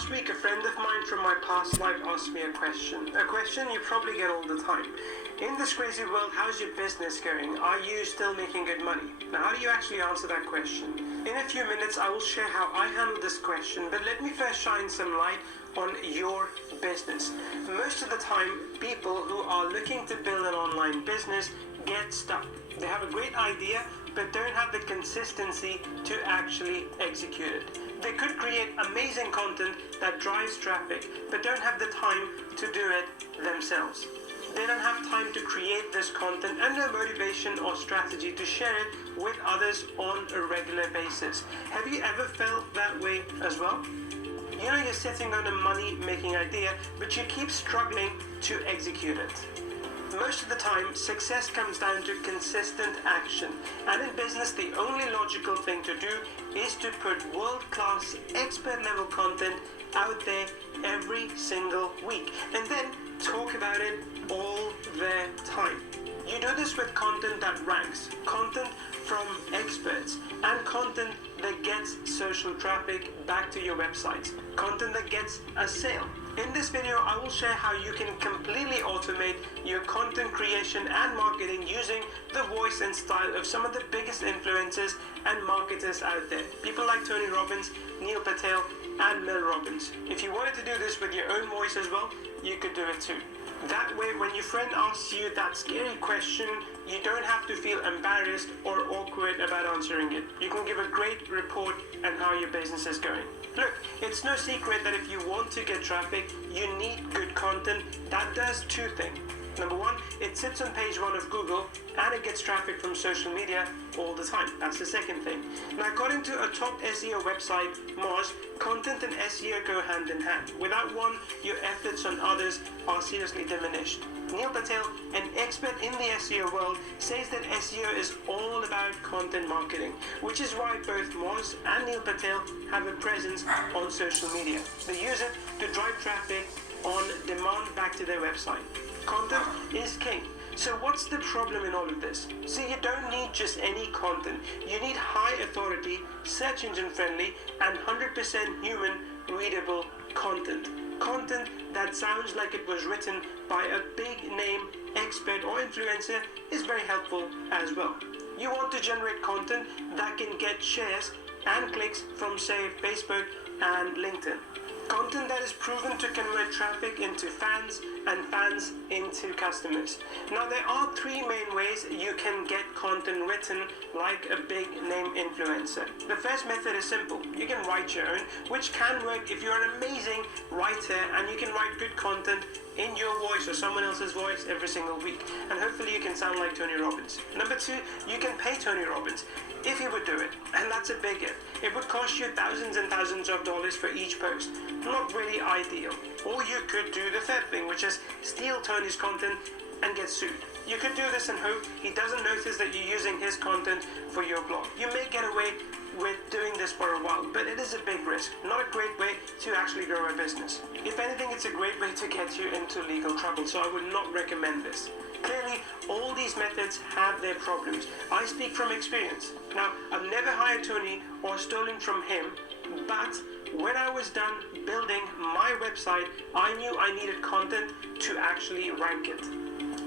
Last week, a friend of mine from my past life asked me a question you probably get all the time. In this crazy world, how's your business going? Are you still making good money? Now, how do you actually answer that question? In a few minutes, I will share how I handle this question, but let me first shine some light on your business. Most of the time, people who are looking to build an online business get stuck. They have a great idea, but don't have the consistency to actually execute it. They could create amazing content that drives traffic, but don't have the time to do it themselves. They don't have time to create this content and no motivation or strategy to share it with others on a regular basis. Have you ever felt that way as well? You know, you're sitting on a money-making idea, but you keep struggling to execute it. Most of the time, success comes down to consistent action. And in business, the only logical thing to do is to put world-class, expert-level content out there every single week. And then talk about it all the time. You do this with content that ranks, content from experts, and content that gets social traffic back to your websites, content that gets a sale. In this video, I will share how you can completely automate your content creation and marketing using the voice and style of some of the biggest influencers and marketers out there. People like Tony Robbins, Neil Patel, and Mel Robbins. If you wanted to do this with your own voice as well, you could do it too. That way, when your friend asks you that scary question, you don't have to feel embarrassed or awkward about answering it. You can give a great report on how your business is going. Look, it's no secret that if you want to get traffic, you need good content that does two things. Number one, it sits on page 1 of Google and it gets traffic from social media all the time. That's the second thing. Now, according to a top SEO website, Moz, content and SEO go hand in hand. Without one, your efforts on others are seriously diminished. Neil Patel, an expert in the SEO world, says that SEO is all about content marketing, which is why both Moz and Neil Patel have a presence on social media. They use it to drive traffic on demand back to their website. Content is king. So what's the problem in all of this? See, you don't need just any content. You need high authority, search engine friendly, and 100% human readable content. Content that sounds like it was written by a big name expert or influencer is very helpful as well. You want to generate content that can get shares and clicks from, say, Facebook and LinkedIn. Content that is proven to convert traffic into fans and fans into customers. Now, there are three main ways you can get content written like a big name influencer. The first method is simple. You can write your own, which can work if you're an amazing writer and you can write good content in your voice or someone else's voice every single week. And hopefully you can sound like Tony Robbins. Number two, you can pay Tony Robbins if he would do it. And that's a big if. It would cost you thousands and thousands of dollars for each post. Not really ideal. Or you could do the third thing, which is steal Tony's content and get sued. You could do this and hope he doesn't notice that you're using his content for your blog. You may get away with doing this for a while, but it is a big risk, not a great way to actually grow a business. If anything, it's a great way to get you into legal trouble, so I would not recommend this. Clearly, all these methods have their problems. I speak from experience. Now, I've never hired Tony or stolen from him, but when I was done building my website, I knew I needed content to actually rank it.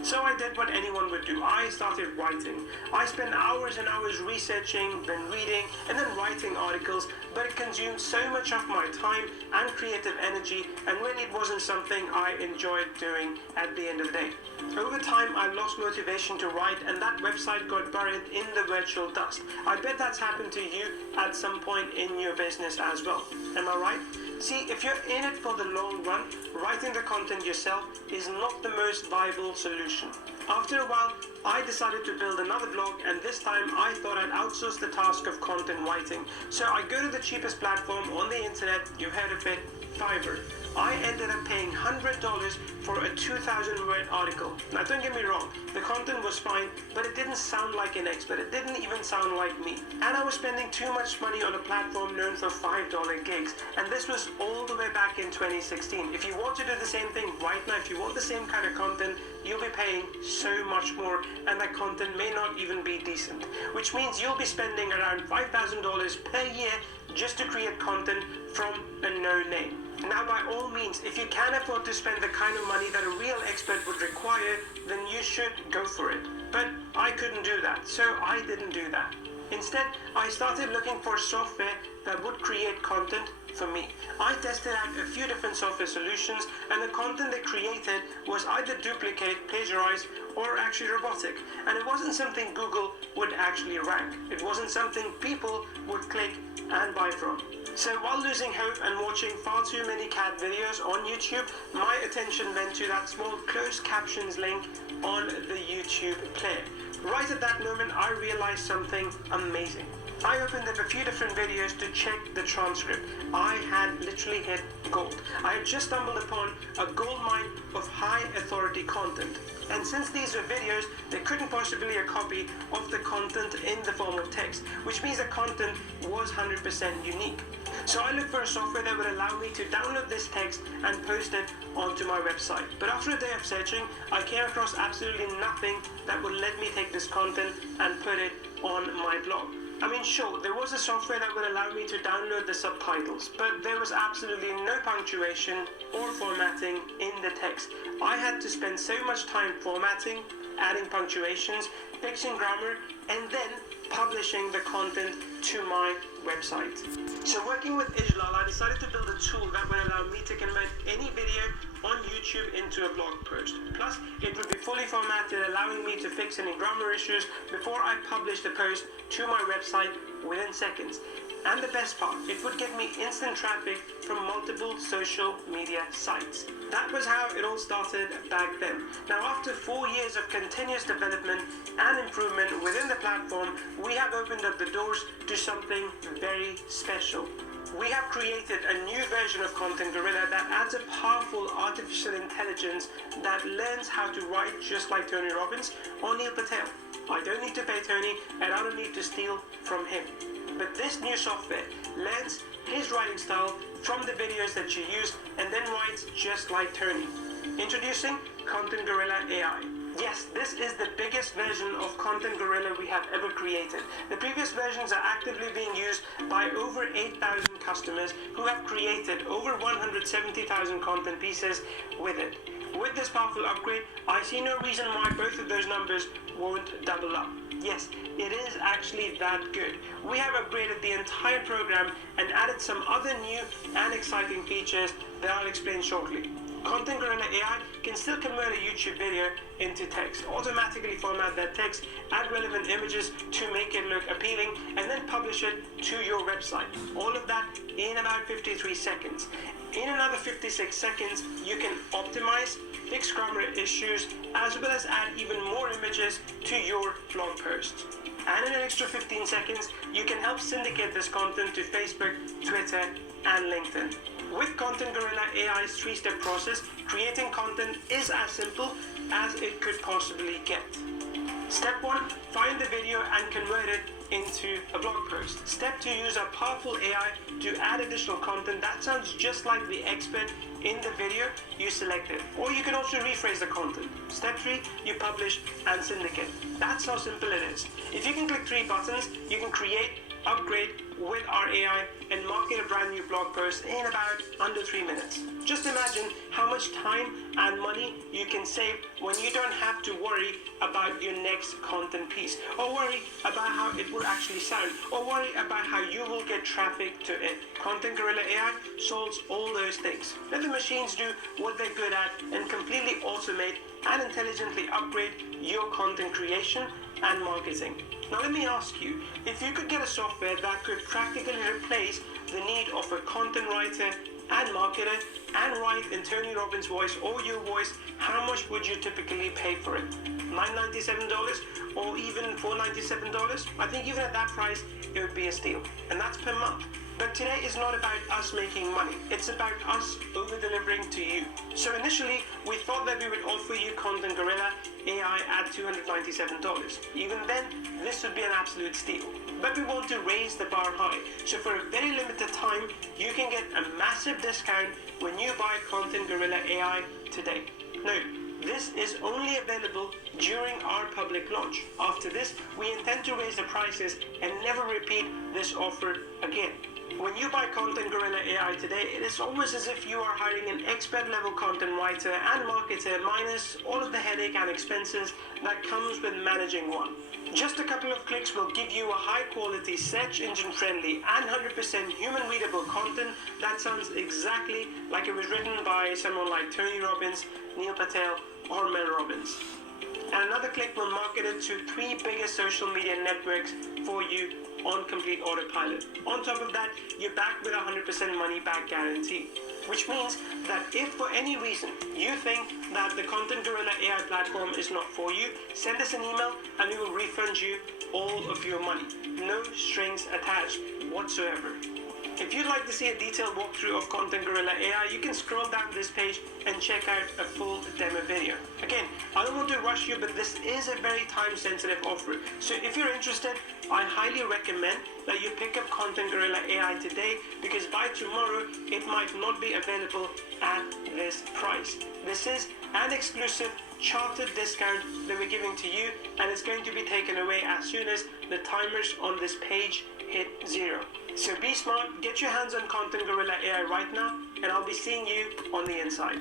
So I did what anyone would do. I started writing. I spent hours and hours researching, then reading, and then writing articles, but it consumed so much of my time and creative energy, and really it wasn't something I enjoyed doing at the end of the day. Over time, I lost motivation to write, and that website got buried in the virtual dust. I bet that's happened to you at some point in your business as well. Am I right? See, if you're in it for the long run, writing the content yourself is not the most viable solution. After a while, I decided to build another blog, and this time I thought I'd outsource the task of content writing. So I go to the cheapest platform on the internet, you've heard of it, Fiverr. I ended up paying $100 for a 2,000-word article. Now, don't get me wrong, the content was fine, but it didn't sound like an expert. It didn't even sound like me. And I was spending too much money on a platform known for $5 gigs. And this was all the way back in 2016. If you want to do the same thing right now, if you want the same kind of content, you'll be paying so much more, and that content may not even be decent. Which means you'll be spending around $5,000 per year just to create content from a no-name. Now, by all means, if you can afford to spend the kind of money that a real expert would require, then you should go for it. But I couldn't do that, so I didn't do that. Instead, I started looking for software that would create content for me. I tested out a few different software solutions, and the content they created was either duplicate, plagiarize, or actually robotic. And it wasn't something Google would actually rank. It wasn't something people would click and buy from. So while losing hope and watching far too many cat videos on YouTube, my attention went to that small closed captions link on the YouTube player. Right at that moment, I realized something amazing. I opened up a few different videos to check the transcript. I had literally hit gold. I had just stumbled upon a gold mine of high authority content. And since these were videos, there couldn't possibly be a copy of the content in the form of text, which means the content was 100% unique. So I looked for a software that would allow me to download this text and post it onto my website. But after a day of searching, I came across absolutely nothing that would let me take this content and put it on my blog. I mean, sure, there was a software that would allow me to download the subtitles, but there was absolutely no punctuation or formatting in the text. I had to spend so much time formatting, adding punctuations, fixing grammar, and then publishing the content to my website. So working with Ijlal, I decided to build a tool that would allow me to convert any video on YouTube into a blog post. Plus, it would be fully formatted, allowing me to fix any grammar issues before I publish the post to my website within seconds. And the best part, it would give me instant traffic from multiple social media sites. That was how it all started back then. Now, after 4 years of continuous development and improvement within the platform, we have opened up the doors to something very special. We have created a new version of Content Gorilla that adds a powerful artificial intelligence that learns how to write just like Tony Robbins or Neil Patel. I don't need to pay Tony, and I don't need to steal from him. But this new software learns his writing style from the videos that you use and then writes just like Tony. Introducing Content Gorilla AI. Yes, this is the biggest version of Content Gorilla we have ever created. The previous versions are actively being used by over 8,000 customers who have created over 170,000 content pieces with it. With this powerful upgrade, I see no reason why both of those numbers won't double up. Yes, it is actually that good. We have upgraded the entire program and added some other new and exciting features that I'll explain shortly. Content Gorilla AI can still convert a YouTube video into text, automatically format that text, add relevant images to make it look appealing, and then publish it to your website. All of that in about 53 seconds. In another 56 seconds, you can optimize, fix grammar issues, as well as add even more images to your blog posts. And in an extra 15 seconds, you can help syndicate this content to Facebook, Twitter, and LinkedIn. With Content Gorilla AI's 3-step process, creating content is as simple as it could possibly get. Step 1, find the video and convert it into a blog post. Step 2, use a powerful AI to add additional content that sounds just like the expert in the video you selected. Or you can also rephrase the content. Step 3, you publish and syndicate. That's how simple it is. If you can click 3 buttons, you can create, upgrade with our AI and market a brand new blog post in about under 3 minutes. Just imagine how much time and money you can save when you don't have to worry about your next content piece, or worry about how it will actually sound, or worry about how you will get traffic to it. Content Gorilla AI solves all those things. Let the machines do what they're good at and completely automate and intelligently upgrade your content creation and marketing. Now let me ask you, if you could get a software that could practically replace the need of a content writer and marketer and write in Tony Robbins' voice or your voice, how much would you typically pay for it? $997 or even $497? I think even at that price, it would be a steal. And that's per month. But today is not about us making money. It's about us over-delivering to you. So initially, we thought that we would offer you Content Gorilla AI at $297. Even then, this would be an absolute steal. But we want to raise the bar high. So for a very limited time, you can get a massive discount when you buy Content Gorilla AI today. No, this is only available during our public launch. After this, we intend to raise the prices and never repeat this offer again. When you buy Content Gorilla AI today, it is almost as if you are hiring an expert level content writer and marketer minus all of the headache and expenses that comes with managing one. Just a couple of clicks will give you a high quality, search engine friendly and 100% human readable content that sounds exactly like it was written by someone like Tony Robbins, Neil Patel or Mel Robbins. And another click will market it to 3 biggest social media networks for you on complete autopilot. On top of that, you're back with a 100% money back guarantee, which means that if for any reason you think that the Content Gorilla AI platform is not for you, send us an email and we will refund you all of your money. No strings attached whatsoever. If you'd like to see a detailed walkthrough of Content Gorilla AI, you can scroll down this page and check out a full demo video. Again, I don't want to rush you, but this is a very time-sensitive offer. So if you're interested, I highly recommend that you pick up Content Gorilla AI today, because by tomorrow, it might not be available at this price. This is an exclusive chartered discount that we're giving to you, and it's going to be taken away as soon as the timers on this page hit 0. So be smart, get your hands on Content Gorilla AI right now, and I'll be seeing you on the inside.